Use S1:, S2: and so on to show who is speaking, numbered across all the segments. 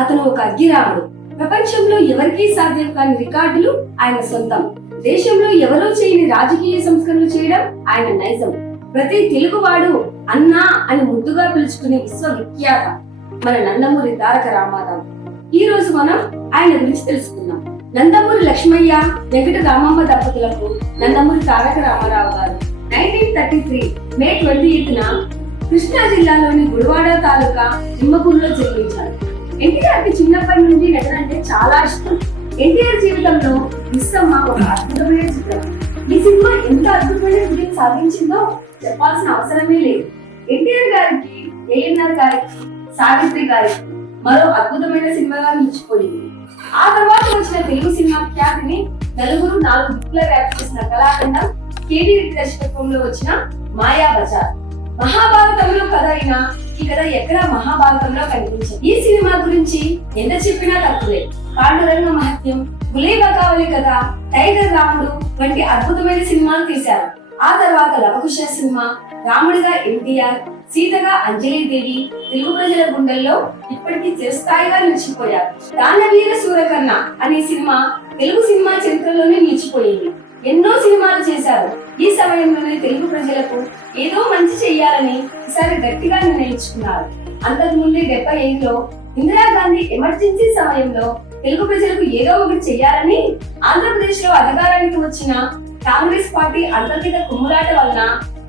S1: అతను ఒక అగ్గిరాముడు ప్రపంచంలో ఎవరికీ సాధ్యం కాని రికార్డులు ఆయన సొంతం. దేశంలో ఎవరో చేయని రాజకీయ సంస్కరణలు చేయడం ఆయన నైజం. ప్రతి తెలుగువాడు అన్నా అని ముద్దుగా పిలుచుకునే విశ్వవిఖ్యాత మన నందమూరి తారక రామారావు. ఈ రోజు మనం ఆయన గురించి తెలుసుకుందాం. నందమూరి లక్ష్మయ్య వెంకట రామమ్మ దంపతులకు నందమూరి తారక రామారావు గారు. Nineteen thirty three May twenty ఎయిత్న Krishna జిల్లాలోని గుడివాడ తాలూకా నిమ్మకూరులో జన్మించారు. ఎన్టీఆర్కి చిన్నప్పటి నుండి నటన అంటే చాలా ఇష్టం. ఎన్టీఆర్ జీవితంలో మిస్సమ్మ ఒక అద్భుతమైన చిత్రం. ఈ సినిమా ఎంత అద్భుతమైన విజయం సాధించిందో చెప్పాల్సిన అవసరమే లేదు. ఎన్టీఆర్ గారికి ఏఎన్ఆర్ గారికి సావిత్రి గారికి మరో అద్భుతమైన సినిమాగా నిలిచిపోయింది. ఆ తర్వాత వచ్చిన తెలుగు సినిమా ఖ్యాతిని నలుగురు నాలుగు దిక్కుల వ్యాప్తి చేసిన కళాఖండం కేటీ దర్శకత్వంలో వచ్చిన మాయా బజార్. మహాభారతంలో కథ అయినా ఈ కథ ఎక్కడ మహాభారతంలో కనిపించదు. ఈ సినిమా గురించి ఎంత చెప్పినా తక్కువే. పాండురంగ మహత్యం గులేబకావళి కథ టైగర్ రాముడు వంటి అద్భుతమైన సినిమాలు తీశారు. ఆ తర్వాత లవకుశ సినిమా రాముడిగా ఎన్టీఆర్ సీతగా అంజలీదేవి తెలుగు ప్రజల గుండెల్లో ఇప్పటికీ చిరస్థాయిగా నిలిచిపోయారు. దానవీర సూరకర్ణ అనే సినిమా తెలుగు సినిమా చరిత్రలోనే నిలిచిపోయింది. ఎన్నో సినిమాలు చేశారు. ఈ సమయంలోనే తెలుగు ప్రజలకు ఏదో మంచి చెయ్యాలని ఈసారి గట్టిగా నిర్ణయించుకున్నారు. అంతకు ముందే డెబ్బై ఐదులో ఇందిరాగాంధీ ఎమర్జెన్సీ సమయంలో తెలుగు ప్రజలకు ఏదో ఒకటి చెయ్యాలని ఆంధ్రప్రదేశ్లో అధికారానికి వచ్చిన కాంగ్రెస్ పార్టీ అంతర్గత కుమ్ములాట వలన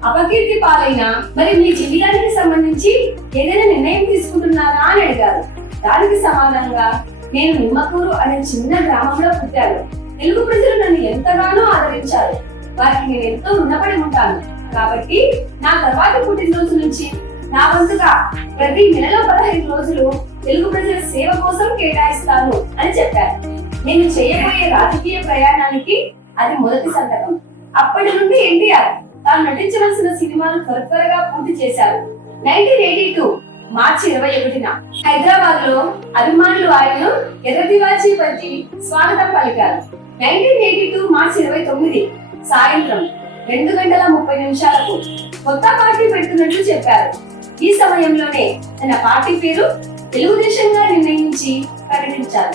S1: అపకీర్తి పాలైన మరి మీ జీవితానికి సంబంధించి ఏదైనా నిర్ణయం తీసుకుంటున్నారా అని అడిగారు. దానికి సమాధానంగా నేను నిమ్మకూరు అనే చిన్న గ్రామంలో పుట్టాను. తెలుగు ప్రజలు నన్ను ఎంతగానో ఆదరించారు. వారికి నేను ఎంతో రుణపడి ఉంటాను. కాబట్టి నా తర్వాత పుట్టినరోజు నుంచి నా వంతుగా ప్రతి నెలలో పదహైదు రోజులు తెలుగు ప్రజల సేవ కోసం కేటాయిస్తాను అని చెప్పారు. నేను చేయబోయే రాజకీయ ప్రయాణానికి అది మొదటి సంతకం అప్పటి నుండి ఎన్టీఆర్ తాను నటించవలసిన సినిమాను త్వర త్వరగా పూర్తి చేశారు. నైన్టీన్ ఎయిటీ టూ మార్చి ఇరవై ఒకటిన హైదరాబాద్లో అభిమానులు ఆయనను ఎర్రదివాచి పట్టి స్వాగతం పలికారు. నైన్టీన్ ఎయిటీ టూ మార్చి ఇరవై తొమ్మిది సాయంత్రం రెండు గంటల ముప్పై నిమిషాలకు కొత్త పార్టీ పెడుతున్నట్లు చెప్పారు. ఈ సమయంలోనే తన పార్టీ పేరు తెలుగుదేశంగా నిర్ణయించి ప్రకటించారు.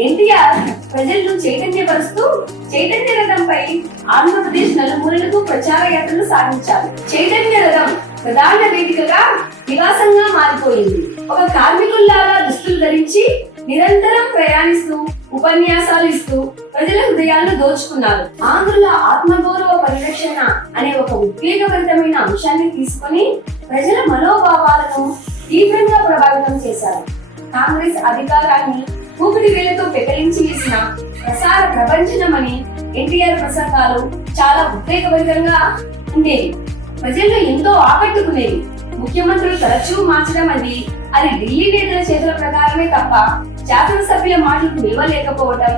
S1: ఎన్టీఆర్ ప్రజలను చైతన్యపరుస్తూ చైతన్య రథంపై ఆంధ్రప్రదేశ్ నలుమూలలకు ప్రచార యాత్రలు సాగించారు. చైతన్య రథం ప్రధాన వేదికగా నివాసంగా మారిపోయింది. ఒక కార్మికుల్లాగా దుస్తులు ధరించి నిరంతరం ప్రయాణిస్తూ ఉపన్యాసాలు ఇస్తూ ప్రజల హృదయాలను దోచుకున్నారు. ఆంధ్రుల ఆత్మగౌరవ పరిరక్షణ అనే ఒక ఉద్వేగభరితమైన అంశాన్ని తీసుకొని ప్రజల మనోభావాలను తీవ్రంగా ప్రభావితం చేశారు. కాంగ్రెస్ అధికారాన్ని కూపిడి వేలతో పెకలించి వేసిన ప్రసార ప్రపంచనం అని ఎన్టీఆర్ ప్రసంగాలు చాలా ఉద్వేగభరితంగా ఉండేవి. ప్రజల్లో ఎంతో ఆకట్టుకునేవి. ముఖ్యమంత్రులు తరచూ మార్చడం అది అది ఢిల్లీ నేతల చేతుల ప్రకారమే తప్ప శాసనసభ్యుల మాటలకు విలువ లేకపోవటం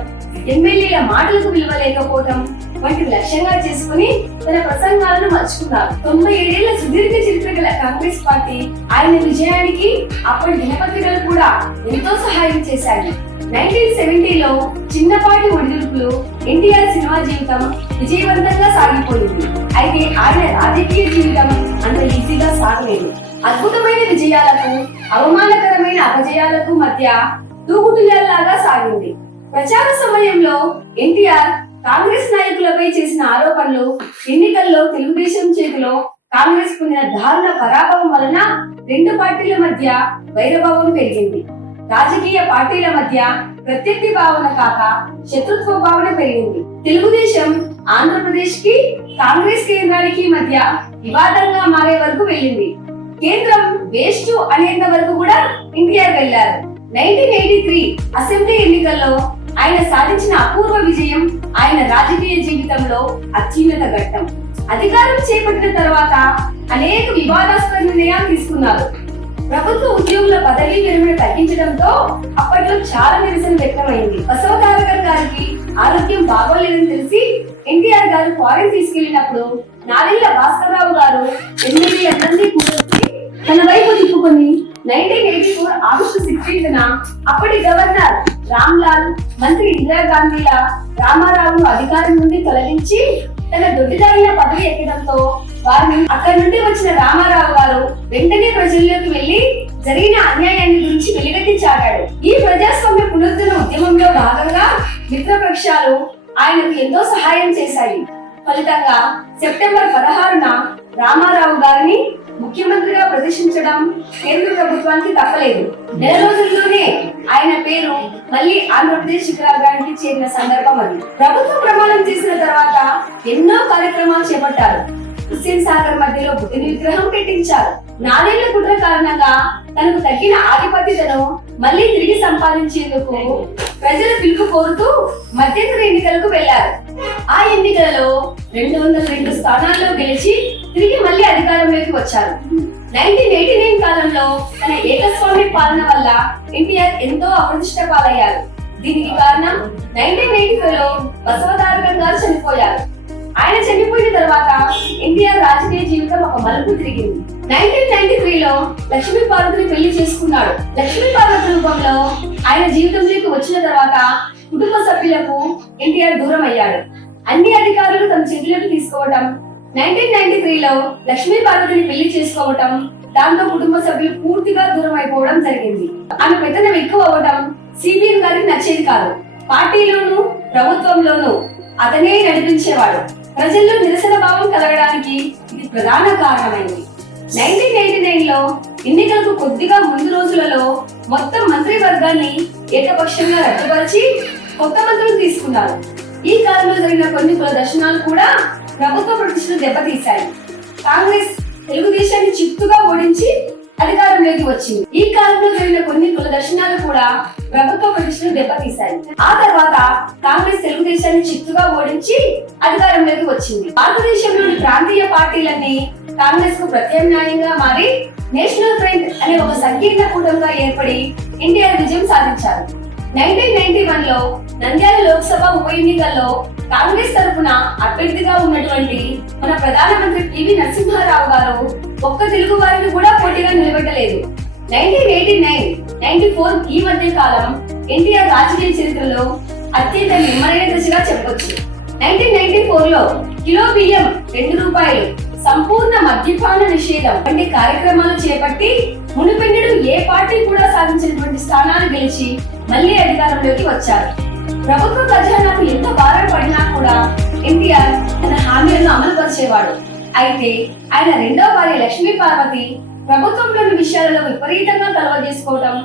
S1: ఎమ్మెల్యేల మాటలకు విలువ లేకపోవటం వంటి లక్ష్యంగా చేసుకుని తన ప్రసంగాలను మలుచుకున్నారు తొంభై ఏడేళ్ళ సుదీర్ఘ చరిత్ర గల కాంగ్రెస్ పార్టీ ఆయన విజయానికి అప్పటి దినపత్రికలు కూడా ఎంతో సహాయం చేశాయి. నైన్టీన్ సెవెంటీలో చిన్నపాటి ఒడిదుడుకులు ఎన్టీఆర్ సినిమా జీవితం విజయవంతంగా సాగిపోయింది. అయితే ఆయన రాజకీయ జీవితం అంత ఈజీగా సాగలేదు. అద్భుతమైన విజయాలకు అవమానకరమైన అపజయాలకు మధ్య తూగుటులాగా సాగింది. ప్రచార సమయంలో ఎన్టీఆర్ కాంగ్రెస్ నాయకులపై చేసిన ఆరోపణలు ఎన్నికల్లో తెలుగుదేశం చేతిలో కాంగ్రెస్ పొందిన దారుణ పరాభవం వలన రెండు పార్టీల మధ్య వైరభావం పెరిగింది. రాజకీయ పార్టీల మధ్య ప్రత్యర్థి భావన కాక శత్రుత్వ భావన పెరిగింది. తెలుగుదేశం ఆంధ్రప్రదేశ్కి కాంగ్రెస్ కేంద్రానికి మధ్య వివాదంగా మారే వరకు వెళ్ళింది. కేంద్రం వేస్ట్ అనేంత వరకు కూడా ఎన్టీఆర్ వెళ్ళారు నైన్టీన్ ఎయిటీ త్రీ అసెంబ్లీ ఎన్నికల్లో ఆయన సాధించిన అపూర్వ విజయం ఆయన రాజకీయ జీవితంలో అత్యున్నత ఘట్టం. అధికారం చేపట్టిన తర్వాత అనేక వివాదాస్పద నిర్ణయాలు తీసుకున్నారు. ప్రభుత్వ ఉద్యోగుల పదవీ విరమణ తగ్గించడంతో అప్పట్లో చాలా నిరసన వ్యక్తమైంది. బసవతారకర్ గారికి ఆరోగ్యం బాగోలేదని తెలిసి ఎన్టీఆర్ గారు ఫారెన్ తీసుకెళ్ళినప్పుడు నాదెళ్ళ భాస్కరరావు గారు ఎనిమిది అందరినీ కూర్చొని nineteen eighty four August sixteenth అప్పటి గవర్నర్ రామ్లాల్ మంత్రి ఇందిరాగాంధీల రామారావును అధికారం నుండి తొలగించి తన దొడ్డిదారిన పదవి ఎక్కడంతో వారిని అక్కడి నుండి వచ్చిన రామారావు గారు వెంటనే ప్రజల్లోకి వెళ్ళి జరిగిన అన్యాయాన్ని గురించి వెలుగెత్తి చాటాడు. ఈ ప్రజాస్వామ్య పునరుద్ధరణ ఉద్యమంలో భాగంగా మిత్రపక్షాలు ఆయనకు ఎంతో సహాయం చేశాయి. ఫలితంగా సెప్టెంబర్ పదహారున రామారావు గారిని ముఖ్యమంత్రిగా ప్రదర్శించడం కేంద్ర ప్రభుత్వానికి తప్పలేదు. నెల రోజుల్లోనే ఆయన పేరు మళ్ళీ ఆంధ్రప్రదేశ్ శిఖరాగ్రానికి చేరిన సందర్భం అది. ప్రభుత్వం ప్రమాణం చేసిన తర్వాత ఎన్నో కార్యక్రమాలు చేపట్టారు. హుస్సేన్ సాగర్ మధ్యలో బుద్ధిని విగ్రహం పెట్టించారు. నాదేళ్ళ కుట్ర కారణంగా తనకు తగ్గిన ఆధిపత్యతను మళ్ళీ తిరిగి సంపాదించేందుకు ప్రజల పిలుపు కోరుతూ మధ్యంతర ఎన్నికలకు వెళ్ళారు ఆ ఎన్నికలలో రెండు వందల రెండు స్థానాల్లో గెలిచి తిరిగి మళ్ళీ అధికారంలోకి వచ్చారు. నైన్టీన్ ఎయిటీ నైన్ కాలంలో తన ఏకస్వామ్య పాలన వల్ల ఎన్టీఆర్ ఎంతో అప్రతిష్ట పాలయ్యారు. దీనికి కారణం నైన్టీన్ ఎయిటీ ఫైవ్లో బసవతారకం గారు చనిపోయారు. ఆయన చనిపోయిన తర్వాత ఎన్టీఆర్ రాజకీయ జీవితం ఒక మలుపు తిరిగింది. నైన్టీన్ నైన్టీ త్రీ లో లక్ష్మీ పార్వతిని పెళ్ళి చేసుకున్నాడు. లక్ష్మీ పార్వతి రూపంలో ఆయన జీవితంలోకి వచ్చిన తర్వాత కుటుంబ సభ్యులకు ఎన్టీఆర్ దూరం అయ్యాడు అన్ని అధికారులు తమ చేతిలోకి తీసుకోవడం నైన్టీన్ నైన్టీ త్రీలో లక్ష్మీ పార్వతిని పెళ్ళి చేసుకోవటం దాంతో కుటుంబ సభ్యులు పూర్తిగా దూరం అయిపోవడం జరిగింది. ఆమె పెత్తనం ఎక్కువ అవ్వడం సిబిఎన్ గారికి నచ్చేది కాదు. పార్టీలోనూ ప్రభుత్వంలోనూ అతనే నడిపించేవాడు. ప్రజల్లో నిరసన భావం కలగడానికి ఇది ప్రధాన కారణమైంది. నైన్టీన్ ఎయిటీ నైన్లో ఎన్నికలకు కొద్దిగా ముందు రోజులలో మొత్తం మంత్రివర్గాన్ని ఏకపక్షంగా రద్దుపరిచి కొత్త మంత్రులు తీసుకున్నారు. ఈ కాలంలో జరిగిన కొన్ని కుల దర్శనాలు కూడా ప్రభుత్వ ప్రతిష్టలు దెబ్బతీశాయి. కాంగ్రెస్ తెలుగుదేశాన్ని చిత్తుగా ఓడించి అధికారంలోకి వచ్చింది. ఈ కాలంలో జరిగిన కొన్ని కులదర్శనాలు కూడా ప్రభుత్వ ప్రతిష్టలు దెబ్బతీశాయి. ఆ తర్వాత కాంగ్రెస్ తెలుగుదేశాన్ని చిత్తుగా ఓడించి అధికారంలోకి వచ్చింది. భారతదేశంలోని ప్రాంతీయ పార్టీలన్నీ కాంగ్రెస్కు ప్రత్యామ్నాయంగా మారి నేషనల్ ఫ్రంట్ అనే ఒక సంకీర్ణ కూటమిగా ఏర్పడి ఎన్టీఆర్ విజయం సాధించారు. నైన్టీన్ నైన్టీ వన్లో నంద్యాల లోక్సభ ఉప ఎన్నికల్లో కాంగ్రెస్ తరఫున అభ్యర్థిగా ఉన్నటువంటి మన ప్రధానమంత్రి పివి నరసింహారావు గారు ఒక్క తెలుగు వారిని కూడా పోటీగా నిలబెట్టలేదు. Nineteen eighty nine ninety four ఈ మధ్య కాలం ఎన్టీఆర్ రాజకీయ చరిత్రలో అత్యంత నిమ్మరైన దశగా చెప్పొచ్చు. నైన్టీన్ నైన్టీ ఫోర్లో కిలో బియ్యం రెండు రూపాయలు సంపూర్ణ మద్యపాన నిషేధం. వంటి కార్యక్రమాలు చేపట్టి మునుపెన్నడు ఏ పార్టీ కూడా సాధించినటువంటి స్థానాలు గెలిచి మళ్ళీ అధికారంలోకి వచ్చారు. ప్రభుత్వ ఖజానాకు ఎంత భారం పడినా కూడా ఎన్టీఆర్ తన హామీలను అమలు పరిచేవాడు అయితే ఆయన రెండో భార్య లక్ష్మీ పార్వతి ప్రభుత్వంలోని విషయాలలో విపరీతంగా కలవ చేసుకోవడం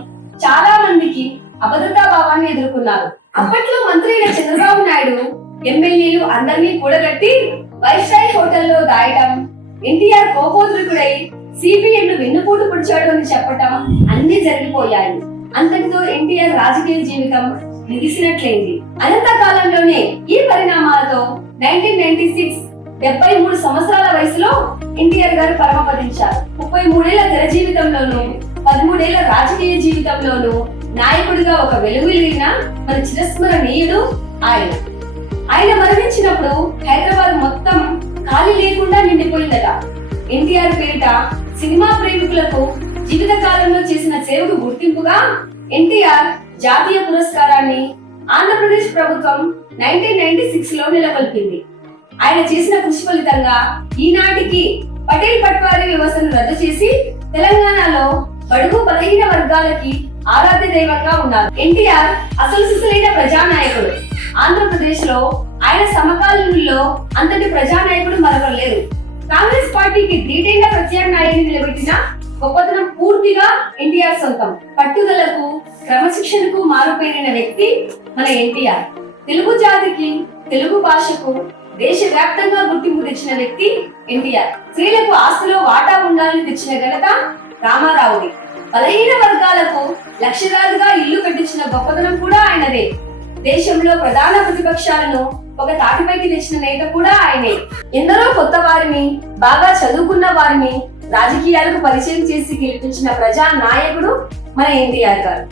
S1: చాలా మందికి అభద్రతా భావాన్ని ఎదుర్కొన్నారు. అప్పట్లో మంత్రి అయిన చంద్రబాబు నాయుడు ఎమ్మెల్యేలు అందరినీ కూడగట్టి వైస్రాయ్ హోటల్లో దాయటం ఎన్టీఆర్ కోపోద్రికుడై సిపిఎం ను వెన్నుపోటు పొడిచాడు అని చెప్పటం అన్ని జరిగిపోయాయి. అంతటితో ఎన్టీఆర్ రాజకీయ జీవితం ముగిసినట్లయింది. అనంత కాలంలోనే ఈ పరిణామాలతో నైన్టీన్ నైన్టీ సిక్స్ డెబ్బై మూడు సంవత్సరాల వయసులో ఎన్టీఆర్ గారు పరమపదించారు. ముప్పై మూడేళ్ళ తెర జీవితంలోనూ పదమూడేళ్ళ రాజకీయ జీవితంలోనూ నాయకుడిగా ఒక వెలుగులిగిన మన చిరస్మరణీయుడు ఆయన. ఆయన మరణించినప్పుడు హైదరాబాద్ మొత్తం ఖాళీ లేకుండా నిండిపోయిందట. ఎన్టీఆర్ పేరిట సినిమా ప్రేమికులకు జీవిత కాలంలో చేసిన సేవకు గుర్తింపుగా ఎన్టీఆర్ జాతీయ పురస్కారాన్ని ఆంధ్రప్రదేశ్ ప్రభుత్వం నైన్టీన్ నైన్టీ సిక్స్లో నెలకొల్పింది. ఆయన చేసిన కృషి ఫలితంగా ఈనాటికి పటేల్ పట్వారీ వ్యవస్థను రద్దు చేసి తెలంగాణలో బడుగు బలహీన వర్గాలకి ఆరాధ్య దైవంగా ఉన్నారు. ఎన్టీఆర్ అసలు సిసలైన ప్రజానాయకుడు. ఆంధ్రప్రదేశ్లో ఆయన సమకాలీనుల్లో అంతటి ప్రజానాయకుడు మరొకరు లేరు. కాంగ్రెస్ పార్టీకి ధీటైన ప్రత్యామ్నాయాన్ని నిలబెట్టిన గొప్పతనం పూర్తిగా ఎన్టీఆర్ సొంతం. పట్టుదలకు క్రమశిక్షణకు మారుపేరిన వ్యక్తి మన ఎన్టీఆర్. తెలుగు జాతికి తెలుగు భాషకు దేశవ్యాప్తంగా గుర్తింపు తెచ్చిన వ్యక్తి ఎన్టీఆర్. స్త్రీలకు ఆస్తిలో వాటా ఉండాలని తెచ్చిన ఘనత రామారావుది. బలహీన వర్గాలకు లక్షలాదిగా ఇల్లు కట్టించిన గొప్పతనం కూడా ఆయనదే. దేశంలో ప్రధాన ప్రతిపక్షాలను ఒక తాటిపైకి తెచ్చిన నేత కూడా ఆయనే. ఎందరో కొత్త వారిని బాగా చదువుకున్న వారిని రాజకీయాలకు పరిచయం చేసి గెలిపించిన ప్రజా నాయకుడు మన ఎన్టీఆర్ గారు.